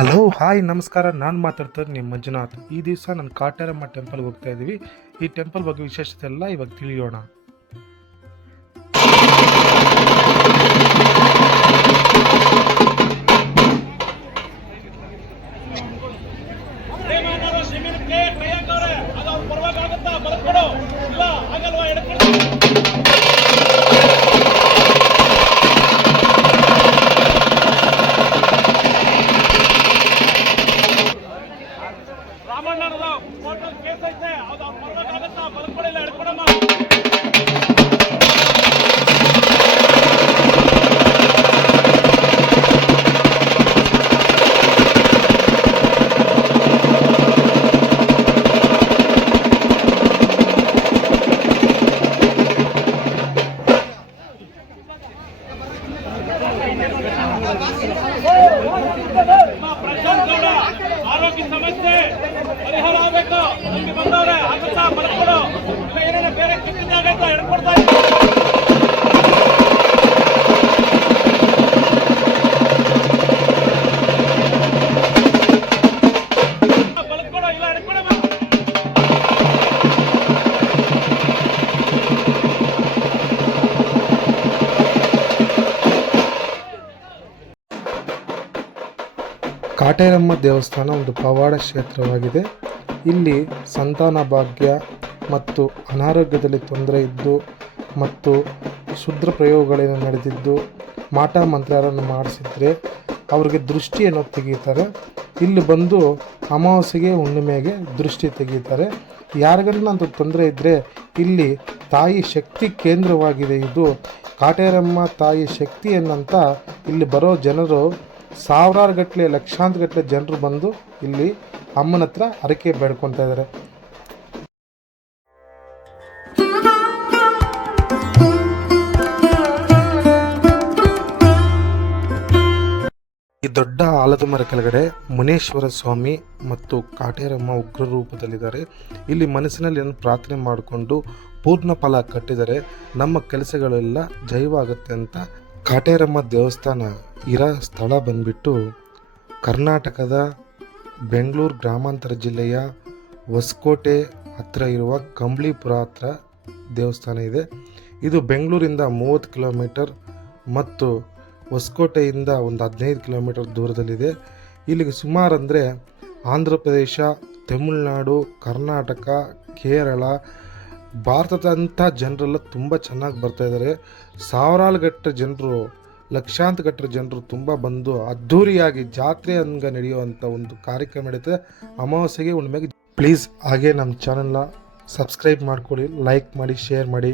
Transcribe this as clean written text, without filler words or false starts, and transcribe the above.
Hello hi ನಮಸ್ಕಾರ. ನಾನು ಮಾತಾಡ್ತಾರೆ ನಿಮ್ಮ ಮಂಜುನಾಥ್. ಈ ದಿವಸ ನಾನು ಕಾಟೇರಮ್ಮ ಟೆಂಪಲ್ಗೆ ಹೋಗ್ತಾ ಇದ್ದೀವಿ. ಈ ಟೆಂಪಲ್ ಬಗ್ಗೆ ವಿಶೇಷತೆ ಎಲ್ಲ ಇವಾಗ ತಿಳಿಯೋಣ. ಆರೋಗ್ಯ ಸಮಸ್ಯೆ ಪರಿಹಾರ ಆಗಬೇಕು. ನಮ್ಗೆ ಬಂದವ್ರೆ ಆಗುತ್ತಾ ಬರ್ಕೊಡು. ಏನೇನೋ ಬೇರೆ ಕಿತ್ತಿದ್ದಾಗೈತಾ ಹೇಳ್ಕೊಡ್ತಾ ಬಲ್ಕೊಡು ಇಲ್ಲ ಹಿಡ್ಕೊಡಮ್ಮ. ಕಾಟೇರಮ್ಮ ದೇವಸ್ಥಾನ ಒಂದು ಪವಾಡ ಕ್ಷೇತ್ರವಾಗಿದೆ. ಇಲ್ಲಿ ಸಂತಾನ ಭಾಗ್ಯ ಮತ್ತು ಅನಾರೋಗ್ಯದಲ್ಲಿ ತೊಂದರೆ ಇದ್ದು ಮತ್ತು ಶುದ್ರ ಪ್ರಯೋಗಗಳೇನು ನಡೆದಿದ್ದು ಮಾಟ ಮಂತ್ರಗಳನ್ನು ಮಾಡಿಸಿದ್ರೆ ಅವ್ರಿಗೆ ದೃಷ್ಟಿಯನ್ನು ತೆಗೀತಾರೆ. ಇಲ್ಲಿ ಬಂದು ಅಮಾವಾಸ್ಯೆಗೆ ಹುಣ್ಣಿಮೆಗೆ ದೃಷ್ಟಿ ತೆಗೀತಾರೆ. ಯಾರಿಗನ್ನ ಅಂತ ತೊಂದರೆ ಇದ್ದರೆ ಇಲ್ಲಿ ತಾಯಿ ಶಕ್ತಿ ಕೇಂದ್ರವಾಗಿದೆ. ಇದು ಕಾಟೇರಮ್ಮ ತಾಯಿ ಶಕ್ತಿ ಎನ್ನಂತ ಇಲ್ಲಿ ಬರೋ ಜನರು ಸಾವಿರಾರು ಗಟ್ಟಲೆ ಲಕ್ಷಾಂತರ ಗಟ್ಟಲೆ ಜನರು ಬಂದು ಇಲ್ಲಿ ಅಮ್ಮನ ಹತ್ರ ಹರಕೆ ಬೇಡ್ಕೊತಾ ಇದ್ದಾರೆ. ಈ ದೊಡ್ಡ ಆಲದ ಮರ ಕೆಳಗಡೆ ಮುನೇಶ್ವರ ಸ್ವಾಮಿ ಮತ್ತು ಕಾಟೇರಮ್ಮ ಉಗ್ರ ರೂಪದಲ್ಲಿದ್ದಾರೆ. ಇಲ್ಲಿ ಮನಸ್ಸಿನಲ್ಲಿ ಪ್ರಾರ್ಥನೆ ಮಾಡಿಕೊಂಡು ಪೂರ್ಣ ಫಲ ಕಟ್ಟಿದರೆ ನಮ್ಮ ಕೆಲಸಗಳೆಲ್ಲ ಜಯವಾಗುತ್ತೆ ಅಂತ. ಕಾಟೇರಮ್ಮ ದೇವಸ್ಥಾನ ಇರೋ ಸ್ಥಳ ಬಂದ್ಬಿಟ್ಟು ಕರ್ನಾಟಕದ ಬೆಂಗಳೂರು ಗ್ರಾಮಾಂತರ ಜಿಲ್ಲೆಯ ಹೊಸಕೋಟೆ ಹತ್ತಿರ ಇರುವ ಕಂಬಳಿಪುರ ಹತ್ರ ದೇವಸ್ಥಾನ ಇದೆ. ಇದು ಬೆಂಗಳೂರಿಂದ 30 ಕಿಲೋಮೀಟರ್ ಮತ್ತು ಹೊಸಕೋಟೆಯಿಂದ ಒಂದು 15 ಕಿಲೋಮೀಟರ್ ದೂರದಲ್ಲಿದೆ. ಇಲ್ಲಿಗೆ ಸುಮಾರು ಅಂದರೆ ಆಂಧ್ರ ಪ್ರದೇಶ, ತಮಿಳುನಾಡು, ಕರ್ನಾಟಕ, ಕೇರಳ, ಭಾರತದಂಥ ಜನರೆಲ್ಲ ತುಂಬ ಚೆನ್ನಾಗಿ ಬರ್ತಾಯಿದ್ದಾರೆ. ಸಾವಿರಾರು ಗಟ್ಟಲೆ ಜನರು, ಲಕ್ಷಾಂತರ ಗಟ್ಟಲೆ ಜನರು ತುಂಬ ಬಂದು ಅದ್ಧೂರಿಯಾಗಿ ಜಾತ್ರೆ ಹಂಗೆ ನಡೆಯುವಂಥ ಒಂದು ಕಾರ್ಯಕ್ರಮ ನಡೀತದೆ ಅಮಾವಾಸ್ಯೆಗೆ ಹುಣ್ಣಿಮೆಗೆ. ಪ್ಲೀಸ್ ಹಾಗೆ ನಮ್ಮ ಚಾನಲ್ನ ಸಬ್ಸ್ಕ್ರೈಬ್ ಮಾಡ್ಕೊಳ್ಳಿ, ಲೈಕ್ ಮಾಡಿ, ಶೇರ್ ಮಾಡಿ.